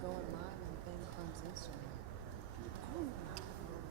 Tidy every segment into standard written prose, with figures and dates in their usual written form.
going live on Ben Crump's Instagram. He has 500,000 followers.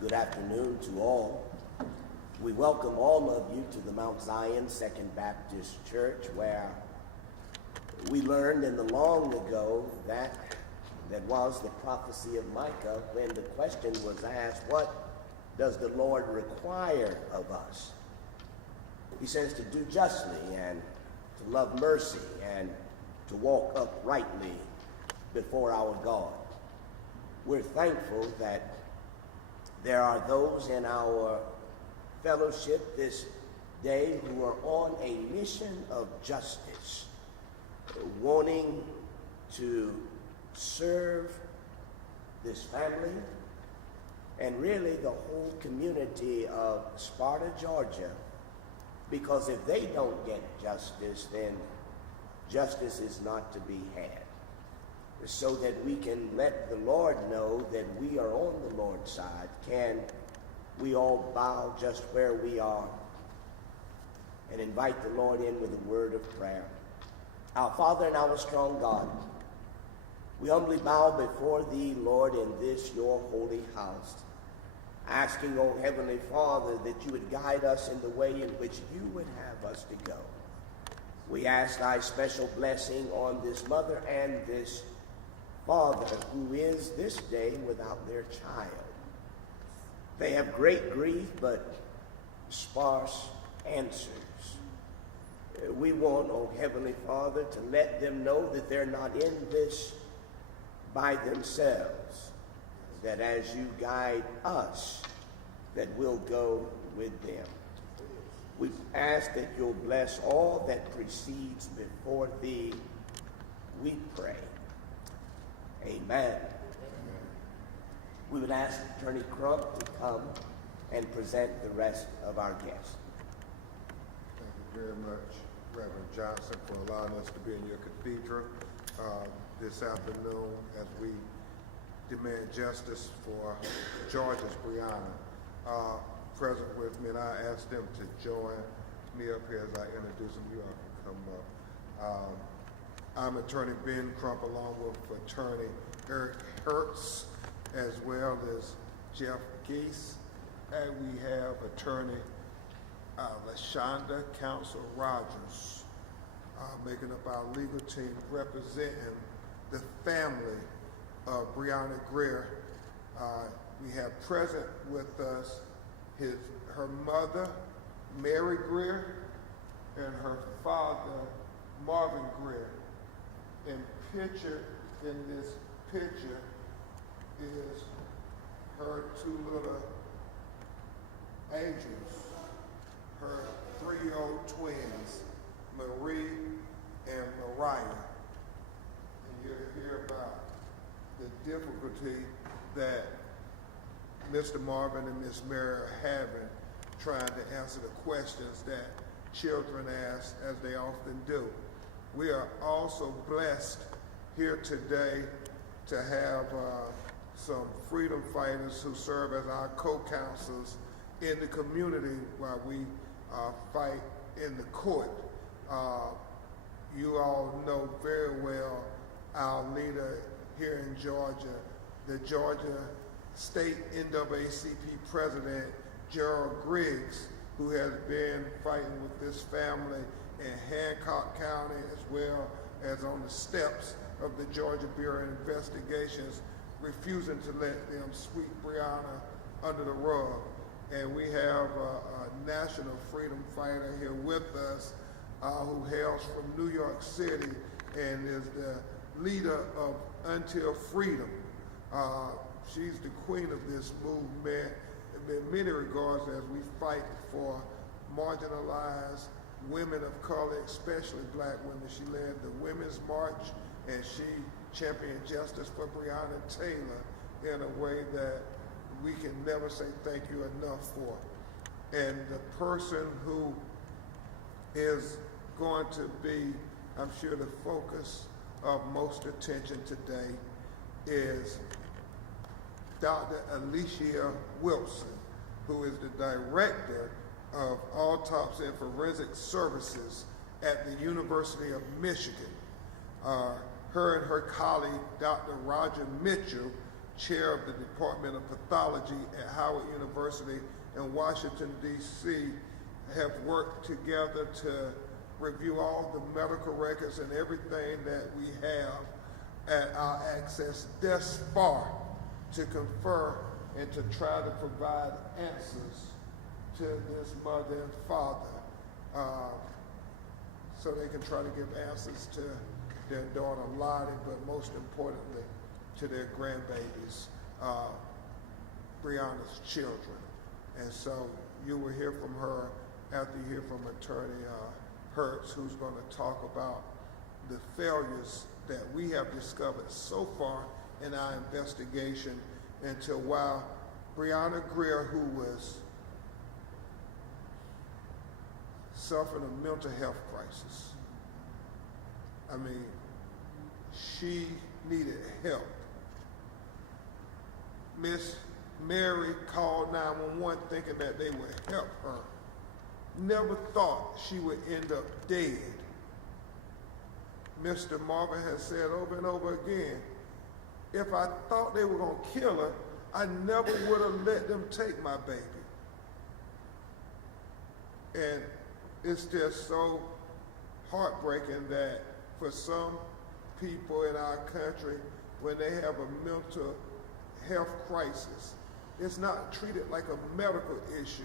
Good afternoon to all. We welcome all of you to the Mount Zion Second Baptist Church, where we learned in the long ago that was the prophecy of Micah, when the question was asked, what does the Lord require of us? He says to do justly and to love mercy and to walk uprightly before our God. We're thankful that there are those in our fellowship this day who are on a mission of justice, wanting to serve this family and really the whole community of Sparta, Georgia, because if they don't get justice, then justice is not to be had. So that we can let the Lord know that we are on the Lord's side. Can we all bow just where we are and invite the Lord in with a word of prayer? Our Father and our strong God, we humbly bow before Thee, Lord, in this your holy house, asking, O Heavenly Father, that you would guide us in the way in which you would have us to go. We ask Thy special blessing on this mother and this father who is this day without their child. They have great grief, but sparse answers. We want, oh Heavenly Father, to let them know that they're not in this by themselves, that as you guide us, that we'll go with them. We ask that you'll bless all that precedes before Thee, we pray. Amen. We would ask Attorney Crump to come and present the rest of our guests. Thank you very much, Reverend Johnson, for allowing us to be in your cathedral this afternoon as we demand justice for Georgia's Brianna. Present with me, and I asked them to join me up here as I introduce them. You all can come up. I'm Attorney Ben Crump, along with Attorney Eric Hertz, as well as Jeff Geese, and we have Attorney LaShonda Council Rogers, making up our legal team representing the family of Brianna Grier. We have present with us her mother, Mary Grier, and her father, Marvin Grier. And pictured in this picture is her two little angels, her 3-year-old twins, Marie and Mariah. And you'll hear about the difficulty that Mr. Marvin and Miss Mary are having trying to answer the questions that children ask, as they often do. We are also blessed here today to have some freedom fighters who serve as our co-counsels in the community while we fight in the court. You all know very well our leader here in Georgia, the Georgia State NAACP President, Gerald Griggs, who has been fighting with this family in Hancock County as well as on the steps of the Georgia Bureau of Investigations, refusing to let them sweep Brianna under the rug. And we have a national freedom fighter here with us who hails from New York City and is the leader of Until Freedom. She's the queen of this movement in many regards as we fight for marginalized women of color, especially black women. She led the Women's March, and she championed justice for Breonna Taylor in a way that we can never say thank you enough for. And the person who is going to be, I'm sure, the focus of most attention today is Dr. Alicia Wilson, who is the director of Autopsy and Forensic Services at the University of Michigan. Her and her colleague, Dr. Roger Mitchell, chair of the Department of Pathology at Howard University in Washington, D.C., have worked together to review all the medical records and everything that we have at our access thus far to confer and to try to provide answers to this mother and father so they can try to give answers to their daughter Lottie, but most importantly to their grandbabies, Brianna's children. And so you will hear from her after you hear from Attorney Hertz, who's going to talk about the failures that we have discovered so far in our investigation until while Brianna Grier, who was suffering a mental health crisis. I mean, she needed help. Miss Mary called 911 thinking that they would help her. Never thought she would end up dead. Mr. Marvin has said over and over again, if I thought they were going to kill her, I never would have let them take my baby. And it's just so heartbreaking that for some people in our country, when they have a mental health crisis, it's not treated like a medical issue,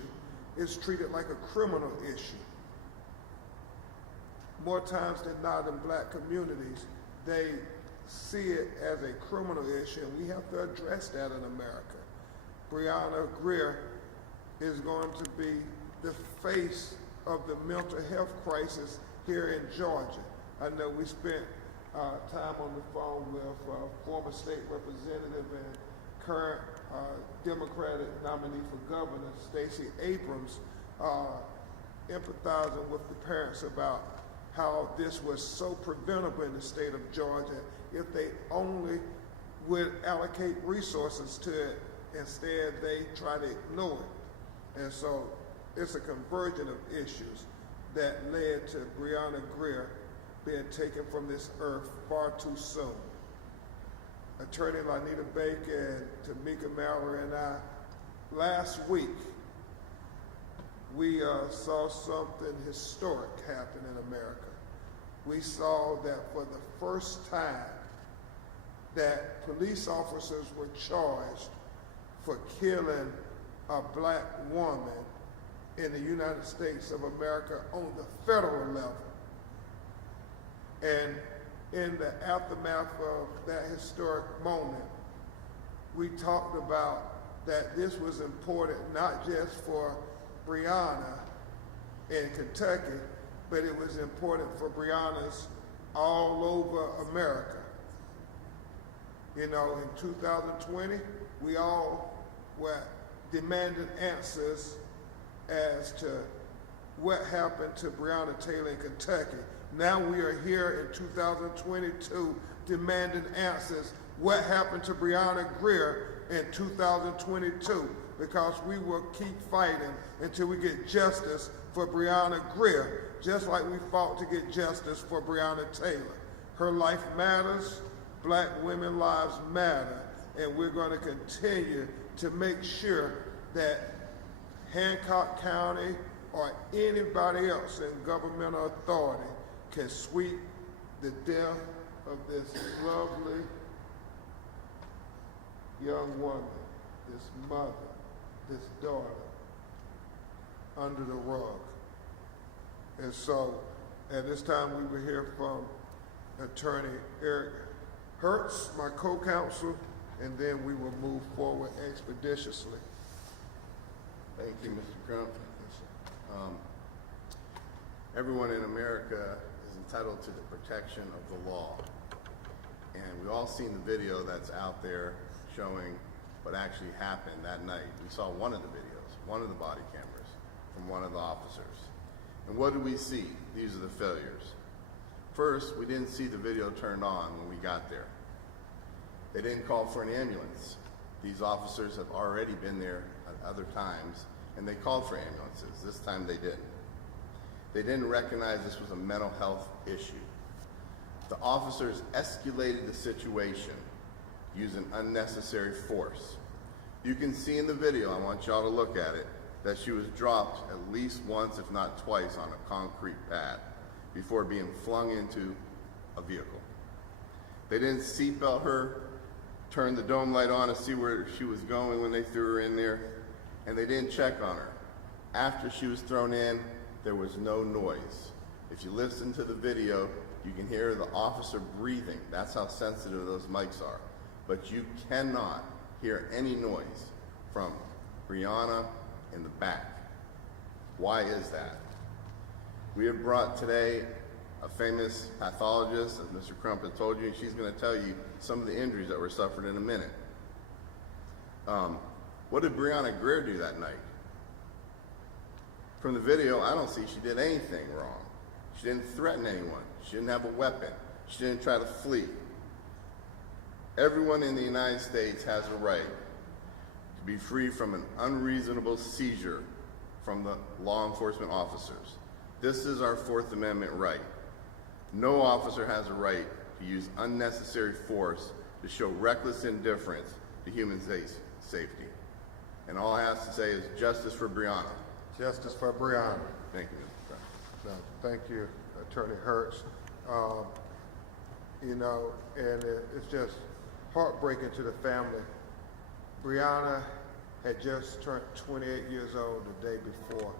it's treated like a criminal issue. More times than not in black communities, they see it as a criminal issue, and we have to address that in America. Brianna Grier is going to be the face of the mental health crisis here in Georgia. I know we spent time on the phone with former state representative and current Democratic nominee for governor, Stacey Abrams, empathizing with the parents about how this was so preventable in the state of Georgia if they only would allocate resources to it. Instead, they try to ignore it. And so it's a convergence of issues that led to Brianna Grier being taken from this earth far too soon. Attorney Lanita Baker and Tamika Mallory and I, last week, we saw something historic happen in America. We saw that for the first time that police officers were charged for killing a black woman in the United States of America on the federal level. And in the aftermath of that historic moment, we talked about that this was important not just for Brianna in Kentucky, but it was important for Briannas all over America. You know, in 2020, we all were demanding answers as to what happened to Brianna Taylor in Kentucky. Now we are here in 2022 demanding answers what happened to Brianna Grier in 2022, because we will keep fighting until we get justice for Brianna Grier, just like we fought to get justice for Brianna Taylor. Her life matters, black women's lives matter, and we're going to continue to make sure that Hancock County or anybody else in governmental authority can sweep the death of this lovely young woman, this mother, this daughter, under the rug. And so, at this time, we will hear from Attorney Eric Hertz, my co-counsel, and then we will move forward expeditiously. Thank you, Mr. Crump. Everyone in America is entitled to the protection of the law. And we've all seen the video that's out there showing what actually happened that night. We saw one of the videos, one of the body cameras from one of the officers. And what did we see? These are the failures. First, we didn't see the video turned on when we got there. They didn't call for an ambulance. These officers have already been there at other times, and they called for ambulances. This time they didn't. They didn't recognize this was a mental health issue. The officers escalated the situation using unnecessary force. You can see in the video, I want y'all to look at it, that she was dropped at least once, if not twice, on a concrete pad before being flung into a vehicle. They didn't seatbelt her, turn the dome light on to see where she was going when they threw her in there, and they didn't check on her. After she was thrown in, there was no noise. If you listen to the video, you can hear the officer breathing. That's how sensitive those mics are. But you cannot hear any noise from Brianna in the back. Why is that? We have brought today a famous pathologist, as Mr. Crump had told you, and she's going to tell you some of the injuries that were suffered in a minute. What did Brianna Grier do that night? From the video, I don't see she did anything wrong. She didn't threaten anyone. She didn't have a weapon. She didn't try to flee. Everyone in the United States has a right to be free from an unreasonable seizure from the law enforcement officers. This is our Fourth Amendment right. No officer has a right to use unnecessary force to show reckless indifference to human safety. And all I have to say is justice for Brianna. Justice for Brianna. Thank you, Mr. President. No, thank you, Attorney Hertz. You know, and it's just heartbreaking to the family. Brianna had just turned 28 years old the day before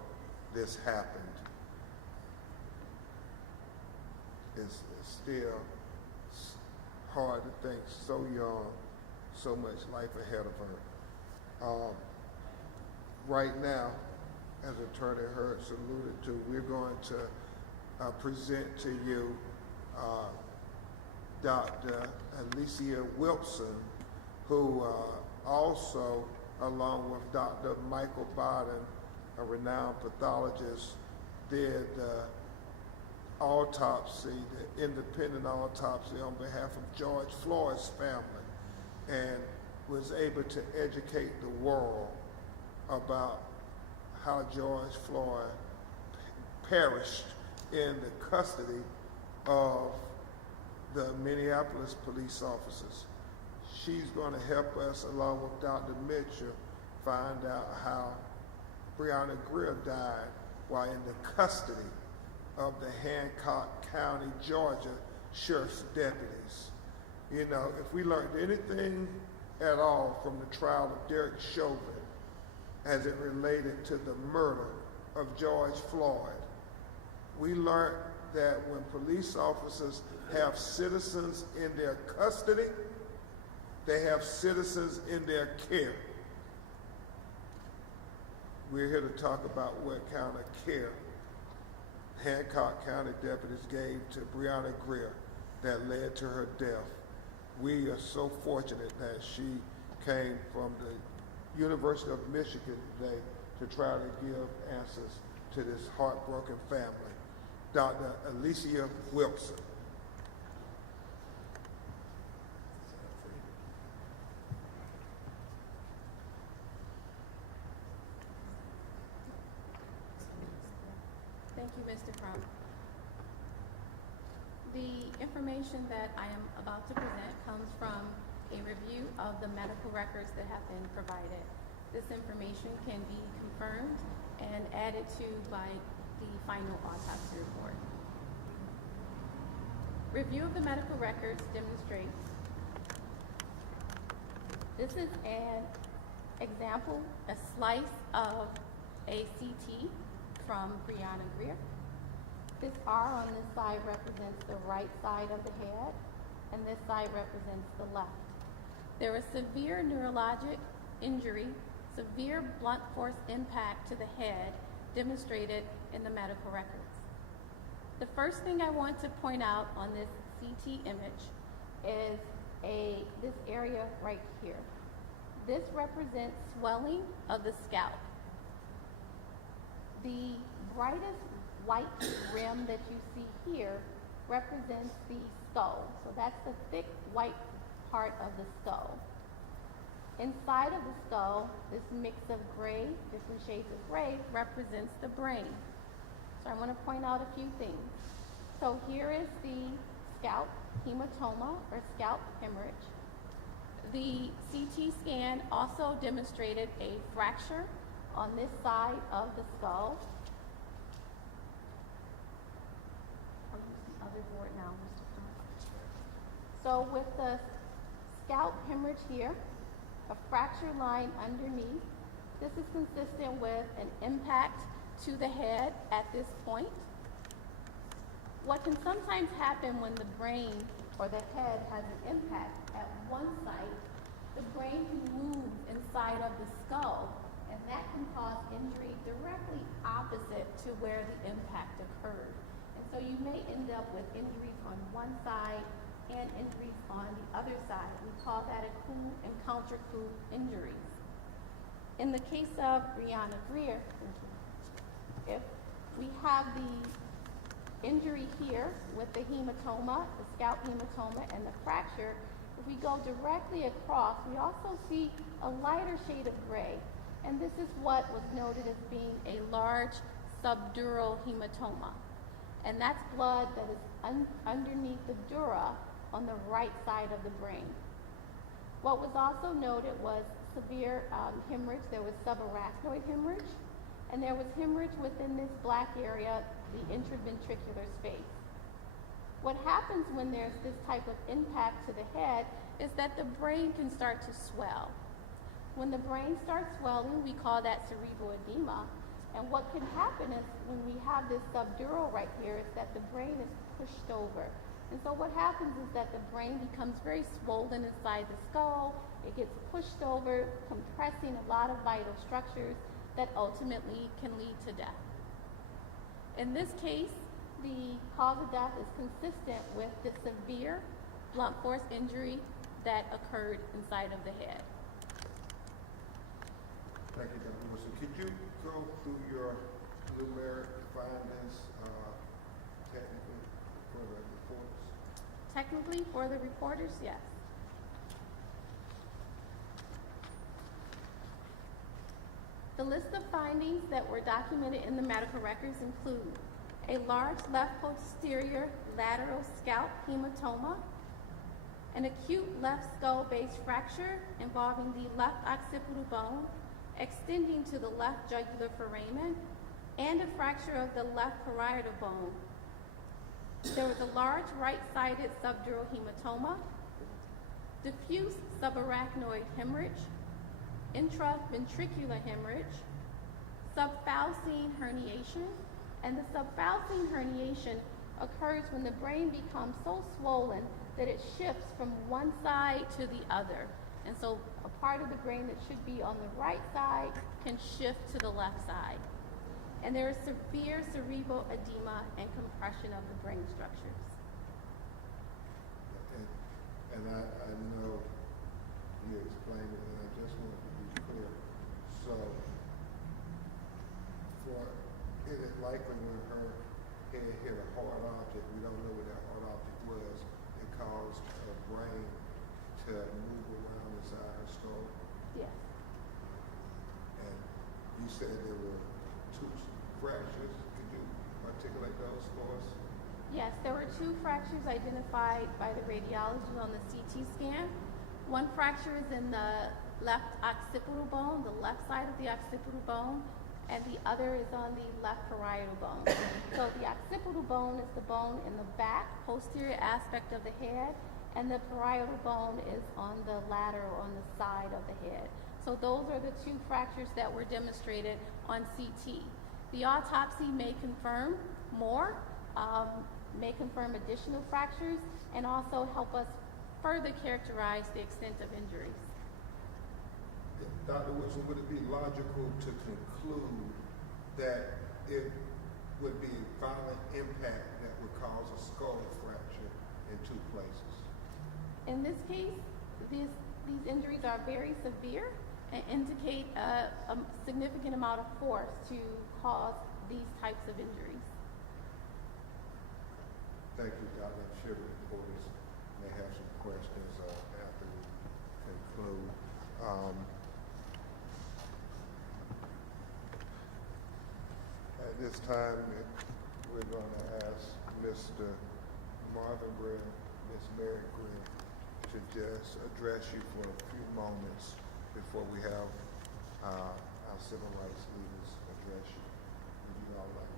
this happened. It's still hard to think, so young, so much life ahead of her. Right now, as Attorney Hertz alluded to, we're going to present to you Dr. Alicia Wilson, who also, along with Dr. Michael Biden, a renowned pathologist, did the autopsy, the independent autopsy on behalf of George Floyd's family, and was able to educate the world about how George Floyd perished in the custody of the Minneapolis police officers. She's going to help us, along with Dr. Mitchell, find out how Brianna Grier died while in the custody of the Hancock County, Georgia Sheriff's deputies. You know, if we learned anything at all from the trial of Derek Chauvin as it related to the murder of George Floyd, we learned that when police officers have citizens in their custody, they have citizens in their care. We're here to talk about what kind of care Hancock County deputies gave to Brianna Grier that led to her death. We are so fortunate that she came from the University of Michigan today to try to give answers to this heartbroken family. Dr. Alicia Wilson. Thank you, Mr. Crump. The information that I am about to present comes from a review of the medical records that have been provided. This information can be confirmed and added to by the final autopsy report. Review of the medical records demonstrates this is an example, a slice of a CT from Brianna Grier. This R on this side represents the right side of the head, and this side represents the left. There was severe neurologic injury, severe blunt force impact to the head demonstrated in the medical records. The first thing I want to point out on this CT image is this area right here. This represents swelling of the scalp. The brightest white rim that you see here represents the skull. So that's the thick white part of the skull. Inside of the skull, this mix of gray, different shades of gray, represents the brain. So I want to point out a few things. So here is the scalp hematoma or scalp hemorrhage. The CT scan also demonstrated a fracture on this side of the skull. I'll use the other board now, Mr. Crump. So with the scalp hemorrhage here, a fracture line underneath, this is consistent with an impact to the head at this point. What can sometimes happen when the brain or the head has an impact at one site, the brain can move inside of the skull, and that can cause injury directly opposite to where the impact occurred. And so you may end up with injuries on one side and injuries on the other side. We call that a coup and counter-coup injuries. In the case of Brianna Grier, if we have the injury here with the hematoma, the scalp hematoma, and the fracture, if we go directly across, we also see a lighter shade of gray. And this is what was noted as being a large subdural hematoma. And that's blood that is underneath the dura on the right side of the brain. What was also noted was severe hemorrhage. There was subarachnoid hemorrhage, and there was hemorrhage within this black area, the intraventricular space. What happens when there's this type of impact to the head is that the brain can start to swell. When the brain starts swelling, we call that cerebral edema. And what can happen is when we have this subdural right here is that the brain is pushed over. And so what happens is that the brain becomes very swollen inside the skull. It gets pushed over, compressing a lot of vital structures that ultimately can lead to death. In this case, the cause of death is consistent with the severe blunt force injury that occurred inside of the head. Thank you, Dr. Wilson. Could you go through your numeric findings technically for the reports? Technically, for the reporters, yes. The list of findings that were documented in the medical records include a large left posterior lateral scalp hematoma, an acute left skull base fracture involving the left occipital bone extending to the left jugular foramen, and a fracture of the left parietal bone. There was a large right-sided subdural hematoma, diffuse subarachnoid hemorrhage, intraventricular hemorrhage, subfalcine herniation, and the subfalcine herniation occurs when the brain becomes so swollen that it shifts from one side to the other. And so a part of the brain that should be on the right side can shift to the left side. And there is severe cerebral edema and compression of the brain structures. And I know you explained it, and I just want to be clear. So, is it likely when her head hit a hard object, we don't know what that hard object was, it caused her brain to move around inside her skull? Yes. And you said there were 2 fractures. Could you articulate those for us? Yes, there were 2 fractures identified by the radiologist on the CT scan. One fracture is in the left occipital bone, the left side of the occipital bone, and the other is on the left parietal bone. So the occipital bone is the bone in the back, posterior aspect of the head, and the parietal bone is on the lateral, on the side of the head. So those are the 2 fractures that were demonstrated on CT. The autopsy may confirm more, may confirm additional fractures, and also help us further characterize the extent of injuries. Dr. Wilson, would it be logical to conclude that it would be violent impact that would cause a skull fracture in 2 places? In this case, these injuries are very severe and indicate a significant amount of force to cause these types of injuries. Thank you, Dr. I'm sure the reporters may have some questions after we conclude. At this time, we're going to ask Mr. Marvin Grier, Ms. Mary Grier, to just address you for a few moments before we have our civil rights leaders address you. Would you all like to?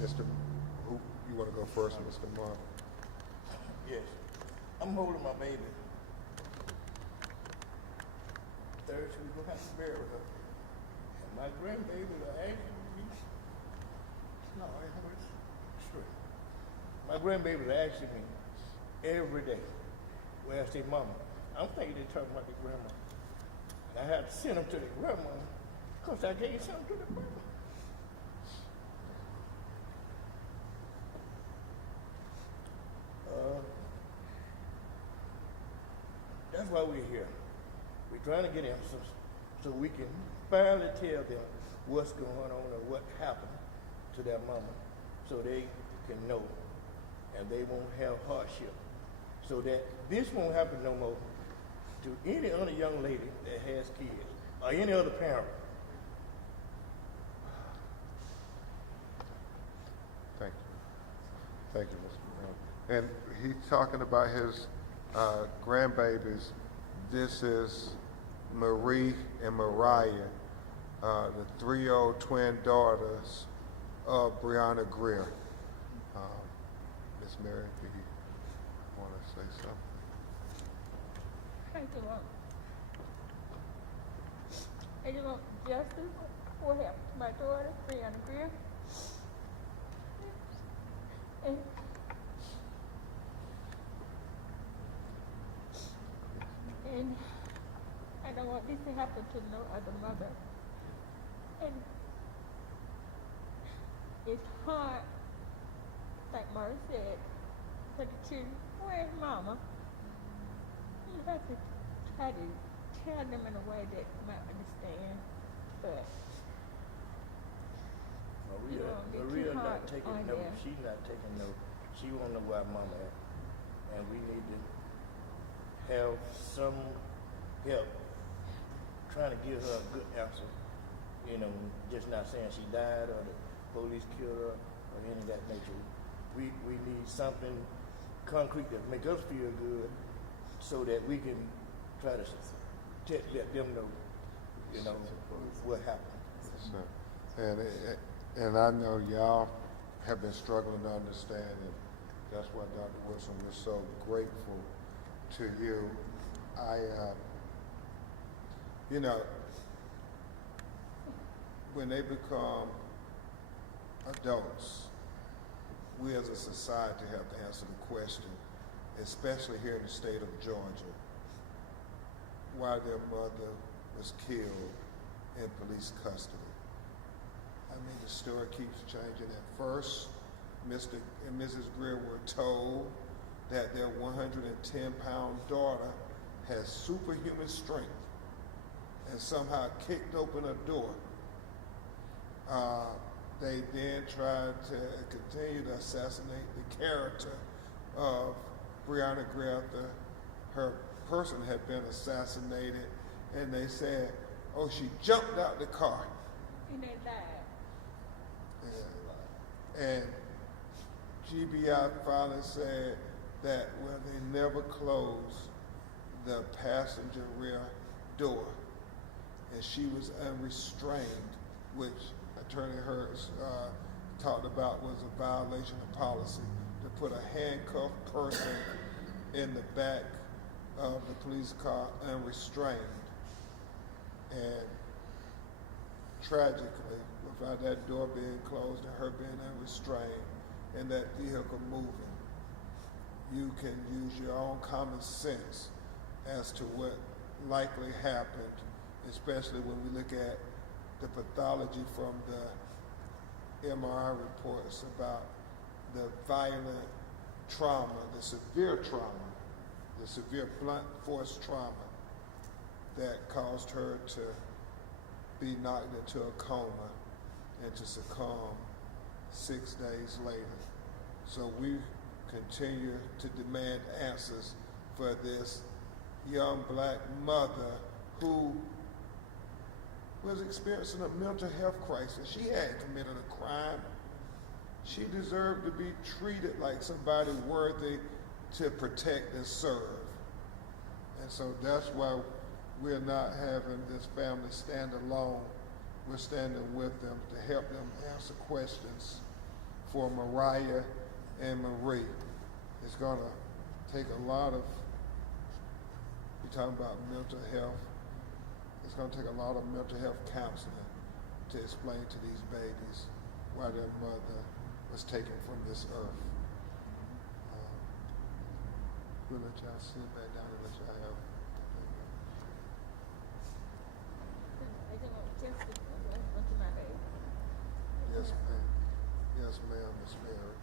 Mr. Who you want to go first, Mr. Mark? Yes. I'm holding my baby. Thursday, we're going to have to bury her. And my grandbaby will actually be... No, I have it straight. My grandbaby will actually me every day. Where I say, Mama, I'm thinking they're talking about the grandma. And I had to send them to the grandma because I can't send them to the grandma. That's why we're here. We're trying to get answers so we can finally tell them what's going on or what happened to their mama so they can know and they won't have hardship. So that this won't happen no more to any other young lady that has kids or any other parent. Thank you. Thank you, Mr. Brown. And he's talking about his grandbabies. This is Marie and Mariah, the 3-year-old twin daughters of Brianna Grier. Miss Mary, do you want to say something? I just want justice for him, my daughter, Brianna Grier. And I don't want this to happen to no other mother. And it's hard, like Mara said, for the children. Where's mama? You have to try to tell them in a way that might understand, but Maria, they Maria too hard not taking on notes. there. She's not taking notes. She wanna know where mama at. And we need to have some help trying to give her a good answer. You know, just not saying she died or the police killed her or any of that nature. We need something concrete that make us feel good so that we can try to let them know, you know, what happened. Yes, sir. And I know y'all have been struggling to understand it. That's why Dr. Wilson, we're so grateful to you. You know, when they become adults, we as a society have to answer the question, especially here in the state of Georgia, why their mother was killed in police custody. I mean, the story keeps changing. At first, Mr. and Mrs. Greer were told that their 110-pound daughter has superhuman strength and somehow kicked open a door. They then tried to continue to assassinate the character of Brianna Grier after her person had been assassinated, and they said, oh, she jumped out the car. And they died. And GBI finally said that, well, they never closed the passenger rear door, and she was unrestrained, which Attorney Hurst talked about was a violation of policy, to put a handcuffed person in the back of the police car unrestrained. And tragically, without that door being closed and her being unrestrained and that vehicle moving, you can use your own common sense as to what likely happened, especially when we look at the pathology from the MRI reports about the violent trauma, the severe blunt force trauma that caused her to be knocked into a coma and to succumb 6 days later. So we continue to demand answers for this young black mother who was experiencing a mental health crisis. She hadn't committed a crime. She deserved to be treated like somebody worthy to protect and serve. And so that's why we're not having this family stand alone. We're standing with them to help them answer questions for Mariah and Marie. It's gonna take a lot of, you're talking about mental health, it's gonna take a lot of mental health counseling to explain to these babies why their mother was taken from this earth. We'll let y'all sit back down and let y'all have. Yes, ma'am. Yes, ma'am, Miss Mary.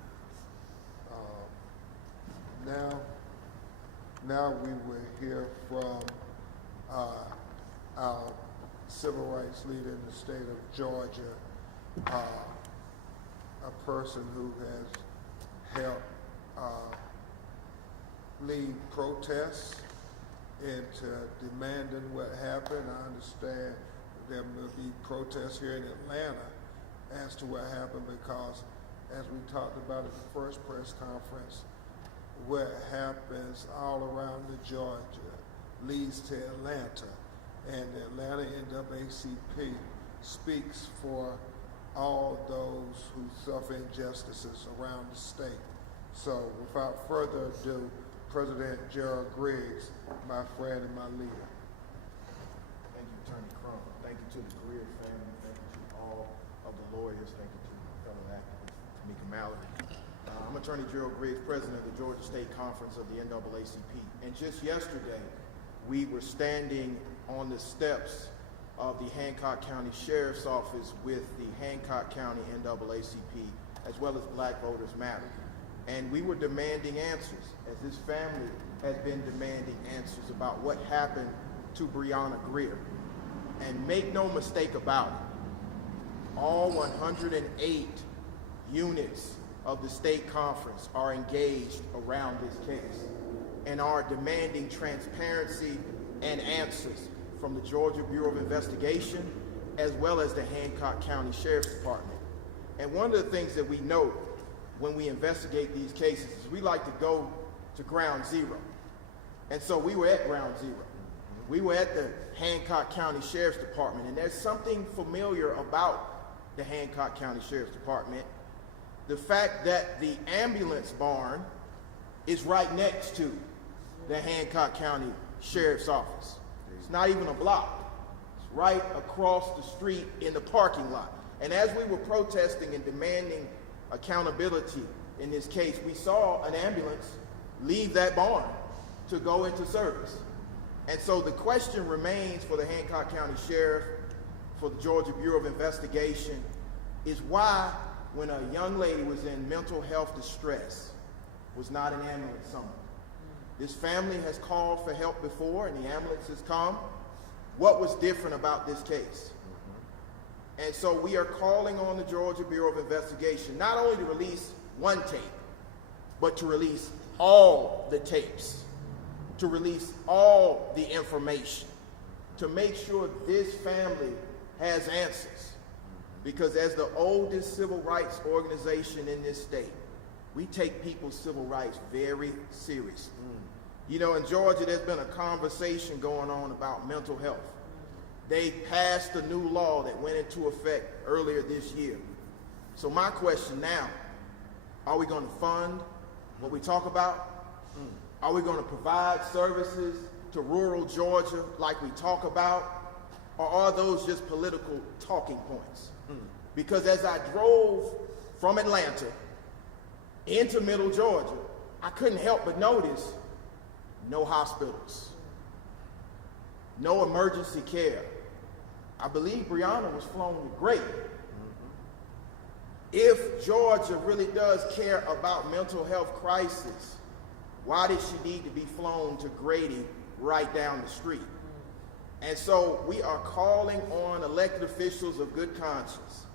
Now we will hear from our civil rights leader in the state of Georgia, a person who has helped lead protests into demanding what happened. I understand there will be protests here in Atlanta as to what happened because, as we talked about at the first press conference, what happens all around Georgia leads to Atlanta, and the Atlanta NAACP speaks for all those who suffer injustices around the state. So without further ado, President Gerald Griggs, my friend and my leader. Thank you, Attorney Crump. Thank you to the Greer family. Thank you to all of the lawyers. Thank you to my fellow activist, Tamika Mallory. I'm Attorney Gerald Griggs, President of the Georgia State Conference of the NAACP. And just yesterday, we were standing on the steps of the Hancock County Sheriff's Office with the Hancock County NAACP, as well as Black Voters Matter. And we were demanding answers, as this family has been demanding answers about what happened to Brianna Grier. And make no mistake about it, all 108 units of the state conference are engaged around this case and are demanding transparency and answers from the Georgia Bureau of Investigation as well as the Hancock County Sheriff's Department. And one of the things that we note when we investigate these cases is we like to go to ground zero. And so we were at ground zero. We were at the Hancock County Sheriff's Department, and there's something familiar about the Hancock County Sheriff's Department. The fact that the ambulance barn is right next to the Hancock County Sheriff's Office. It's not even a block. It's right across the street in the parking lot. And as we were protesting and demanding accountability in this case, we saw an ambulance leave that barn to go into service. And so the question remains for the Hancock County Sheriff, for the Georgia Bureau of Investigation, is why, when a young lady was in mental health distress, was not an ambulance summoned? This family has called for help before, and the ambulance has come. What was different about this case? And so we are calling on the Georgia Bureau of Investigation not only to release one tape, but to release all the tapes, to release all the information, to make sure this family has answers. Because as the oldest civil rights organization in this state, we take people's civil rights very seriously. You know, in Georgia, there's been a conversation going on about mental health. They passed a new law that went into effect earlier this year. So my question now, are we going to fund what we talk about? Are we going to provide services to rural Georgia like we talk about? Or are those just political talking points? Because as I drove from Atlanta into Middle Georgia, I couldn't help but notice no hospitals, no emergency care. I believe Brianna was flown to Greer. If Georgia really does care about mental health crisis, why did she need to be flown to Grady right down the street? And so we are calling on elected officials of good conscience,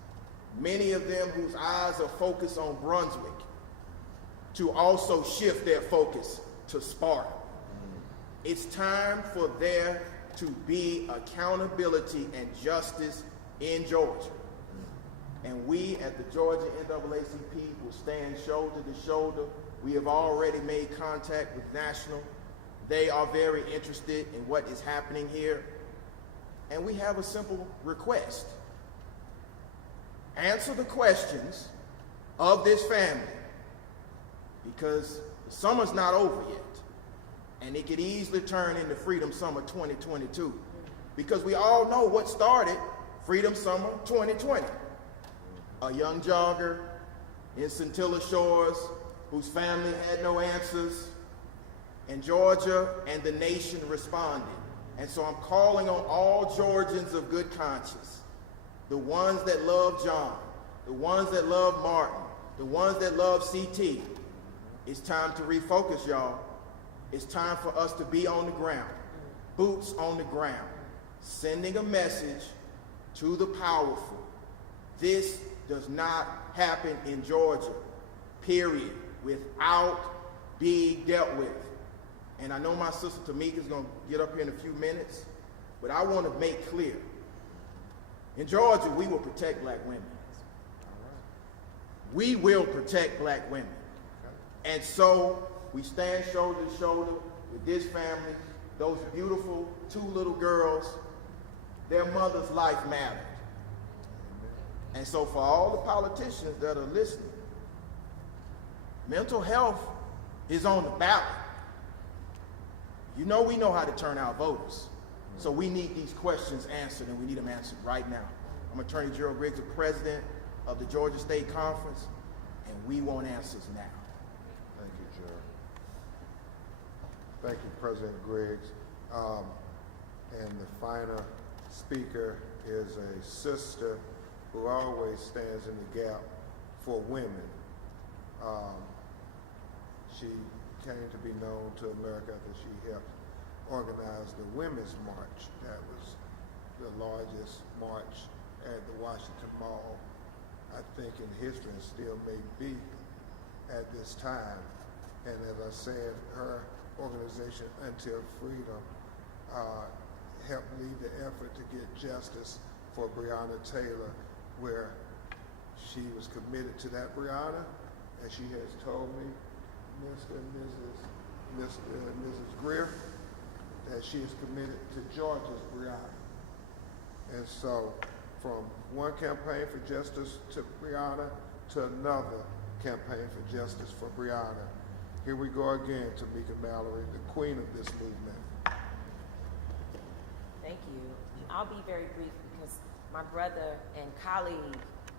many of them whose eyes are focused on Brunswick, to also shift their focus to Sparta. It's time for there to be accountability and justice in Georgia. And we at the Georgia NAACP will stand shoulder to shoulder. We have already made contact with National. They are very interested in what is happening here. And we have a simple request. Answer the questions of this family, because the summer's not over yet. And it could easily turn into Freedom Summer 2022. Because we all know what started Freedom Summer 2020. A young jogger in Scintilla Shores whose family had no answers, and Georgia and the nation responded. And so I'm calling on all Georgians of good conscience, the ones that love John, the ones that love Martin, the ones that love CT. It's time to refocus, y'all. It's time for us to be on the ground, boots on the ground, sending a message to the powerful. This does not happen in Georgia, period, without being dealt with. And I know my sister Tamika is going to get up here in a few minutes, but I want to make clear, in Georgia, we will protect black women. We will protect black women. And so we stand shoulder to shoulder with this family, those beautiful two little girls. Their mother's life mattered. And so for all the politicians that are listening, mental health is on the ballot. You know we know how to turn out voters. So we need these questions answered, and we need them answered right now. I'm Attorney General Griggs, the president of the Georgia State Conference, and we want answers now. Thank you, Gerald. Thank you, President Griggs. And the final speaker is a sister who always stands in the gap for women. She came to be known to America after she helped organize the Women's March. That was the largest march at the Washington Mall, I think, in history, and still may be at this time. And as I said, her organization, Until Freedom, helped lead the effort to get justice for Breonna Taylor, where she was committed to that. Breonna, as she has told me, Mr. and Mrs. Greer, that she is committed to Georgia's Breonna. And so, from one campaign for justice to Breonna to another campaign for justice for Breonna. Here we go again, Tamika Mallory, the queen of this movement. Thank you. I'll be very brief because my brother and colleague,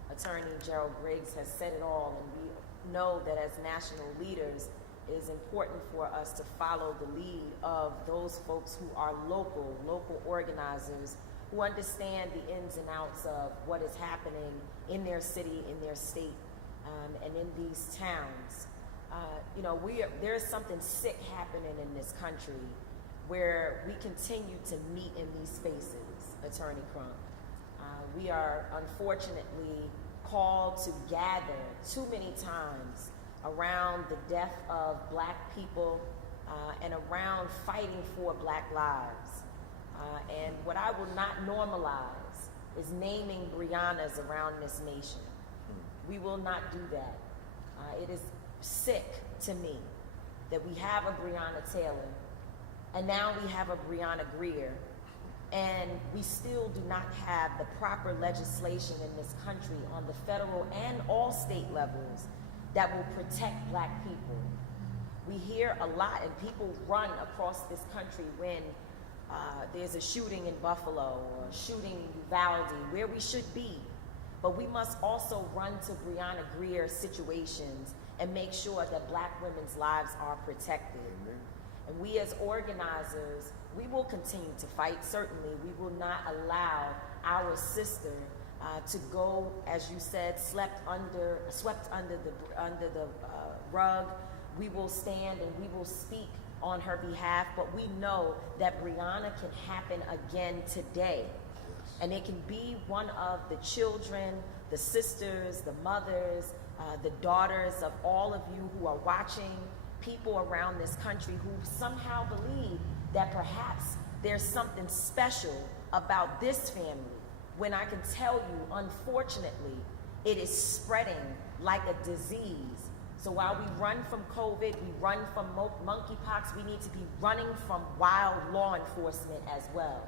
Attorney Gerald Griggs, has said it all, and we know that as national leaders, it is important for us to follow the lead of those folks who are local organizers who understand the ins and outs of what is happening in their city, in their state, and in these towns. There is something sick happening in this country where we continue to meet in these spaces, Attorney Crump. We are unfortunately called to gather too many times around the death of Black people and around fighting for Black lives. And what I will not normalize is naming Briannas around this nation. We will not do that. It is sick to me that we have a Breonna Taylor, and now we have a Brianna Grier, and we still do not have the proper legislation in this country on the federal and all state levels that will protect Black people. We hear a lot, and people run across this country when there's a shooting in Buffalo or a shooting in Uvalde, where we should be. But we must also run to Brianna Grier situations and make sure that Black women's lives are protected. Amen. And we as organizers, we will continue to fight. Certainly, we will not allow our sister to go, as you said, swept under the rug. We will stand and we will speak on her behalf, but we know that Brianna can happen again today. And it can be one of the children, the sisters, the mothers, the daughters of all of you who are watching, people around this country who somehow believe that perhaps there's something special about this family, when I can tell you, unfortunately, it is spreading like a disease. So while we run from COVID, we run from monkeypox, we need to be running from wild law enforcement as well.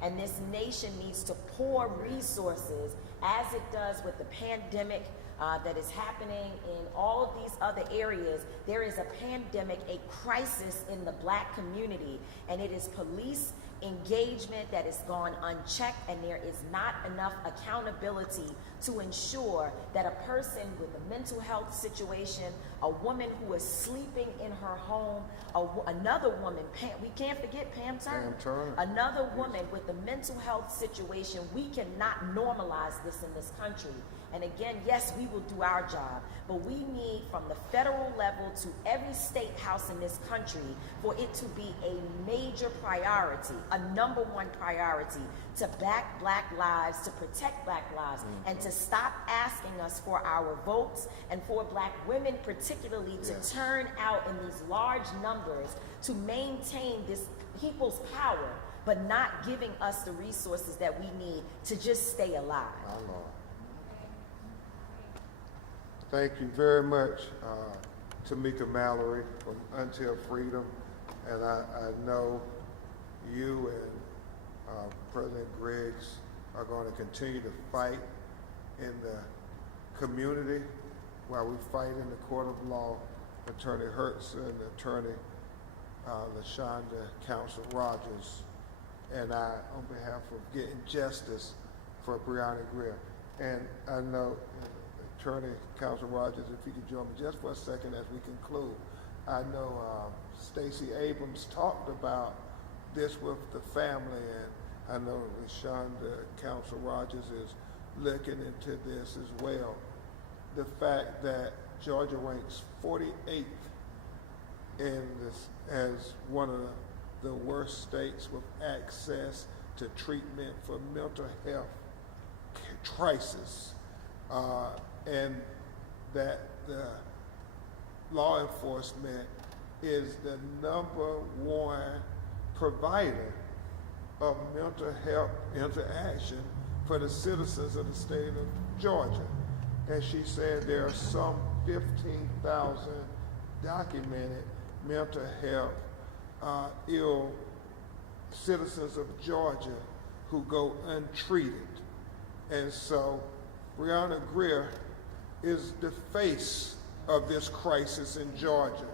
And this nation needs to pour resources, as it does with the pandemic that is happening in all of these other areas. There is a pandemic, a crisis in the Black community, and it is police engagement that is gone unchecked, and there is not enough accountability to ensure that a person with a mental health situation, a woman who is sleeping in her home, another woman, we can't forget Pam Turner, another woman with a mental health situation, we cannot normalize this in this country. And again, yes, we will do our job, but we need from the federal level to every state house in this country for it to be a major priority, a #1 priority to back Black lives, to protect Black lives, and to stop asking us for our votes, and for Black women particularly to turn out in these large numbers to maintain this people's power, but not giving us the resources that we need to just stay alive. Thank you very much, Tamika Mallory from Until Freedom. And I know you and President Griggs are going to continue to fight in the community while we fight in the court of law. Attorney Hertz and Attorney LaShonda Counsel Rogers and I, on behalf of getting justice for Brianna Grier. And I know Attorney Counsel Rogers, if you could join me just for a second as we conclude. I know Stacey Abrams talked about this with the family, and I know LaShonda Counsel Rogers is looking into this as well. The fact that Georgia ranks 48th in this as one of the worst states with access to treatment for mental health crisis, and that the law enforcement is the #1 provider of mental health interaction for the citizens of the state of Georgia. And she said there are some 15,000 documented mental health ill citizens of Georgia who go untreated. And so Brianna Grier is the face of this crisis in Georgia.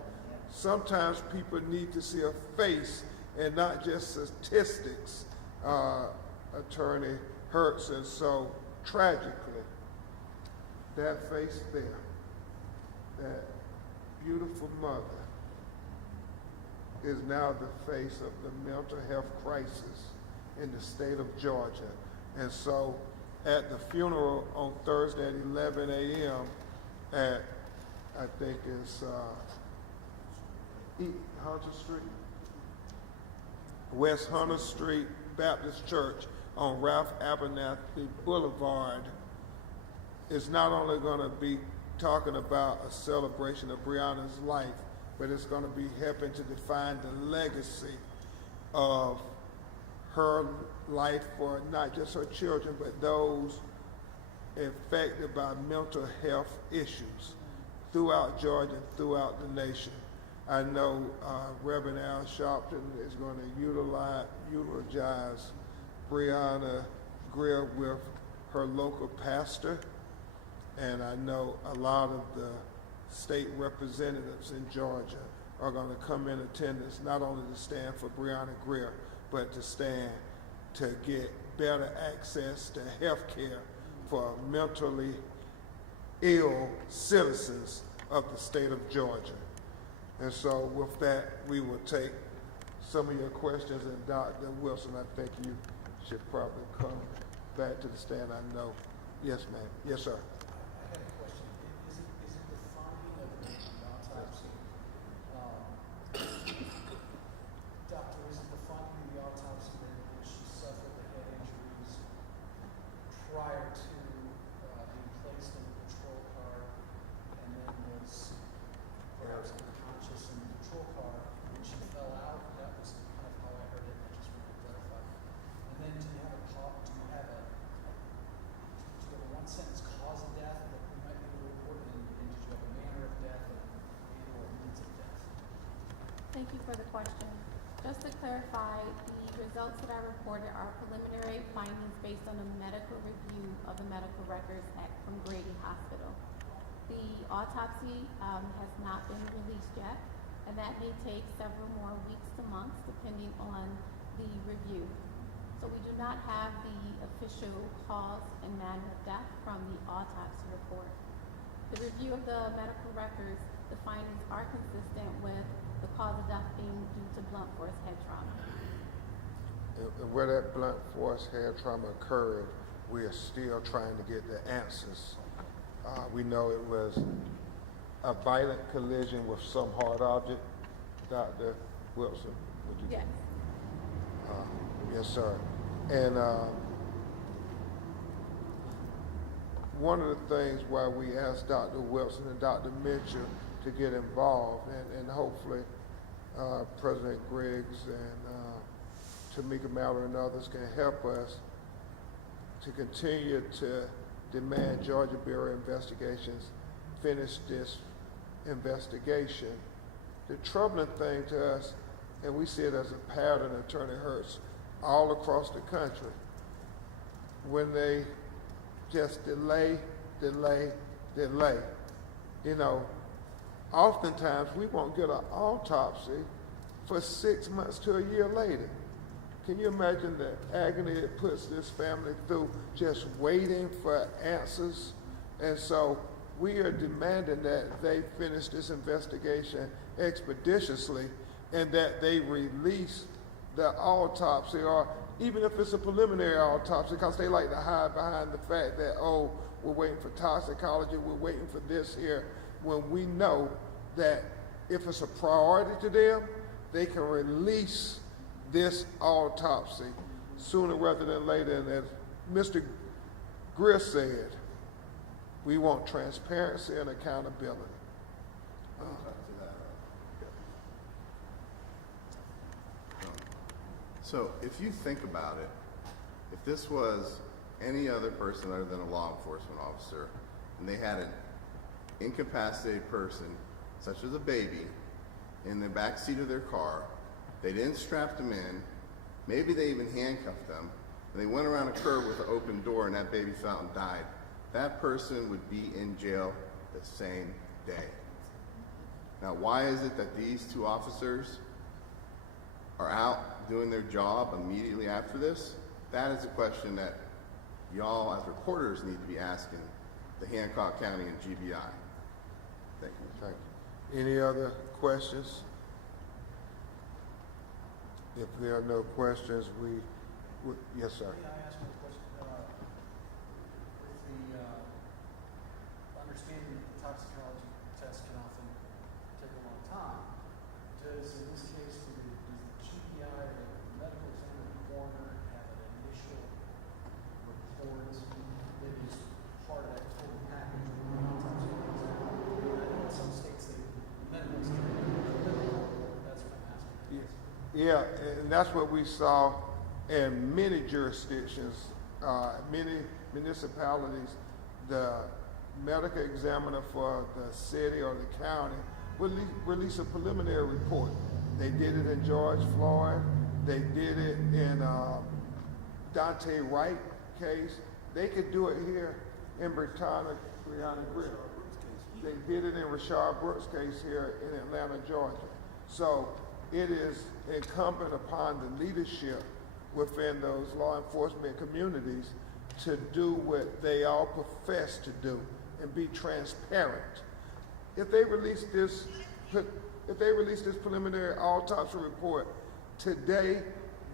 Sometimes people need to see a face and not just statistics, Attorney Hertz. And so tragically, that face there, that beautiful mother, is now the face of the mental health crisis in the state of Georgia. And so at the funeral on Thursday at 11 a.m. at, I think it's Hunter Street, West Hunter Street Baptist Church on Ralph Abernathy Boulevard, is not only going to be talking about a celebration of Brianna's life, but it's going to be helping to define the legacy of her life for not just her children, but those affected by mental health issues throughout Georgia and throughout the nation. I know Reverend Al Sharpton is going to eulogize Brianna Grier with her local pastor, and I know a lot of the state representatives in Georgia are going to come in attendance, not only to stand for Brianna Grier, but to stand to get better access to health care for mentally ill citizens of the state of Georgia. And so with that, we will take some of your questions, and Dr. Wilson, I think you should probably come back to the stand. I know. Yes, ma'am. Yes, sir. I have a question. Is it the finding of the autopsy? Doctor, is it the finding of the autopsy that she suffered the head injuries prior to being placed in the patrol car and then was perhaps unconscious in the patrol car when she fell out? That was kind of how I heard it. I just wanted to clarify. And then do you have a one sentence cause of death that we might be able to report, and did you have a manner of death or means of death? Thank you for the question. Just to clarify, the results that I reported are preliminary findings based on a medical review of the medical records from Grady Hospital. The autopsy has not been released yet, and that may take several more weeks to months depending on the review. So we do not have the official cause and manner of death from the autopsy report. The review of the medical records, the findings are consistent with the cause of death being due to blunt force head trauma. And where that blunt force head trauma occurred, we are still trying to get the answers. We know it was a violent collision with some hard object. Dr. Wilson, would you? Yes. Yes, sir. And one of the things why we asked Dr. Wilson and Dr. Mitchell to get involved, and hopefully President Griggs and Tamika Mallory and others can help us to continue to demand Georgia Bureau of Investigations finish this investigation. The troubling thing to us, and we see it as a pattern, Attorney Hertz, all across the country, when they just delay. You know, oftentimes we won't get an autopsy for 6 months to a year later. Can you imagine the agony it puts this family through just waiting for answers? And so we are demanding that they finish this investigation expeditiously and that they release the autopsy, or even if it's a preliminary autopsy, because they like to hide behind the fact that, oh, we're waiting for toxicology, we're waiting for this here, when we know that if it's a priority to them, they can release this autopsy sooner rather than later. And as Mr. Greer said, we want transparency and accountability. So if you think about it, if this was any other person other than a law enforcement officer, and they had an incapacitated person, such as a baby, in the back seat of their car, they didn't strap them in, maybe they even handcuffed them, and they went around a curb with an open door and that baby fell and died, that person would be in jail the same day. Now, why is it that these two officers are out doing their job immediately after this? That is a question that y'all as reporters need to be asking the Hancock County and GBI. Thank you. Thank you. Any other questions? If there are no questions, yes, sir. May I ask one question? With the understanding that the toxicology test can often take a long time, does, in this case, does the GPI or the medical examiner, the coroner, have an initial report, maybe as part of that total package of the autopsy exam? I know in some states they medical examiner, that's what I'm asking. Yeah, and that's what we saw in many jurisdictions, many municipalities. The medical examiner for the city or the county would release a preliminary report. They did it in George Floyd. They did it in Dante Wright case. They could do it here in Brianna Grier. They did it in Rashard Brooks' case here in Atlanta, Georgia. So it is incumbent upon the leadership within those law enforcement communities to do what they all profess to do and be transparent. If they release this preliminary autopsy report today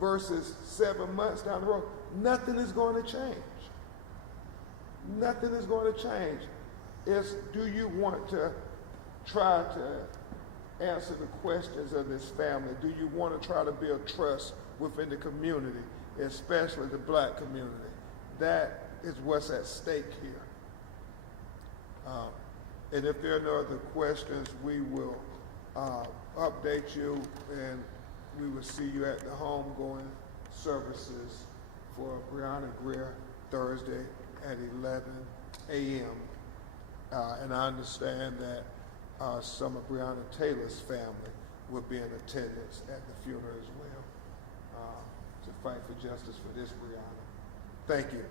versus 7 months down the road, nothing is going to change. Nothing is going to change. It's, do you want to try to answer the questions of this family? Do you want to try to build trust within the community, especially the black community? That is what's at stake here. And if there are no other questions, we will update you, and we will see you at the homegoing services for Brianna Grier Thursday at 11 a.m. And I understand that some of Breonna Taylor's family will be in attendance at the funeral as well, to fight for justice for this Brianna. Thank you.